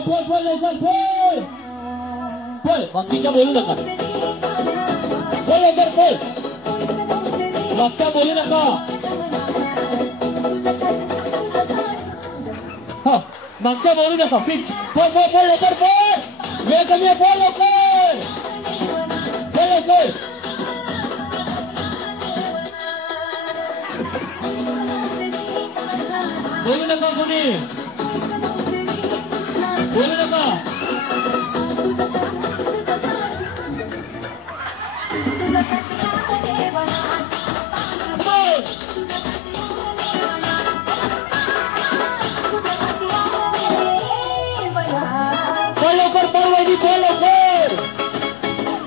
फोल लवकर फोल फोल बाकीच्या बोलू नका फोल लवकर फोल मागच्या बोलू नका हा मागच्या बोलू नका फिक्स फोल फोल फोल लवकर फोल वेळ कमी आहे फोल लवकर फोल लवकर बोलू नका कोणी बोलू नका फोन लवकर फोन वहिनी फोन लवकर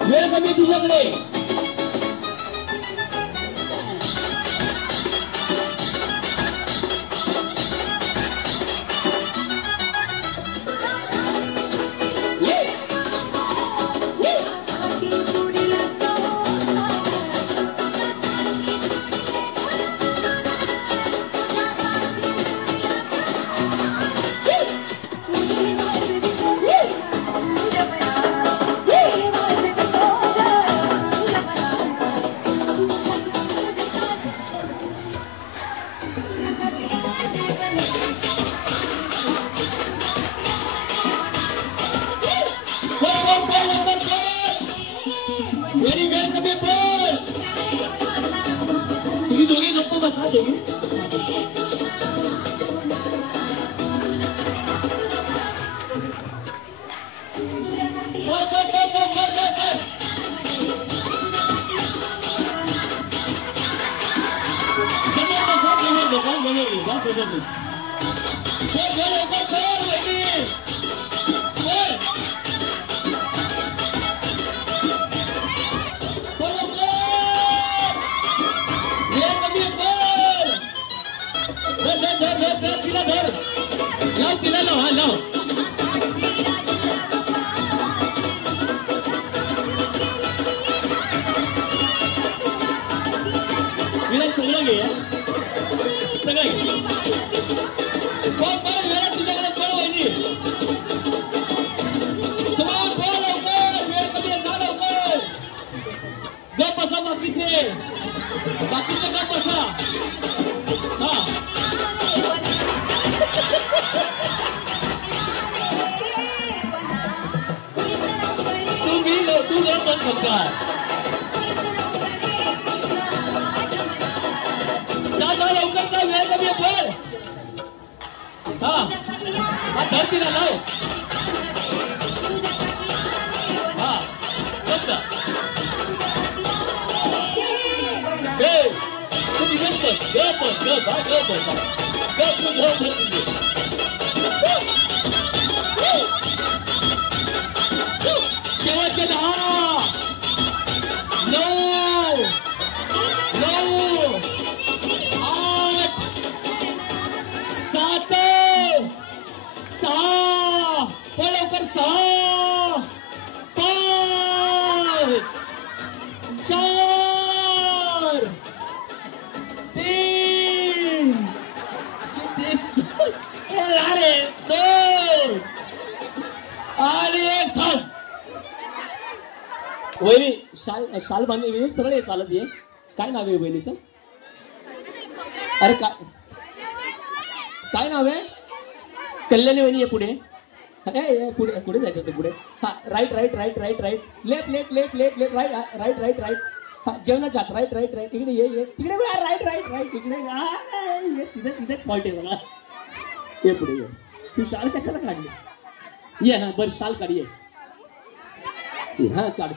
वेळ कमी तुझ्याकडे तुम्ही दोघे गप्प बसा दोघे सगळं घे सगळं तुझ्याकडे फोन वहिनी तुम्हाला फोन लवकर वेळ कमी जा लवकर गप बसा बाकीचे गप बसा हा तू गप बस फक्त धरती ना लाव हा फक्त शेवटचे 10 9 8 7 6 पण लवकर 6 5 4 3 अरे 2 आणि 1 थांब वहिनी शाल बांधली सरळ चालत ये काय नाव आहे वहिनीचं अरे काय नाव आहे कल्याणी वहिनी आहे पुढे पुढे पुढे जायचं ते पुढे हा राईट लेफ्ट राईट हा जेवणाच्या आत राईट इकडे ये तिकडे राईट इकडे तिथेच पॉइंट आहे बघा ये पुढे ये तू शाल कशाला काढली ये हा बरं शाल काढ ये हा काढ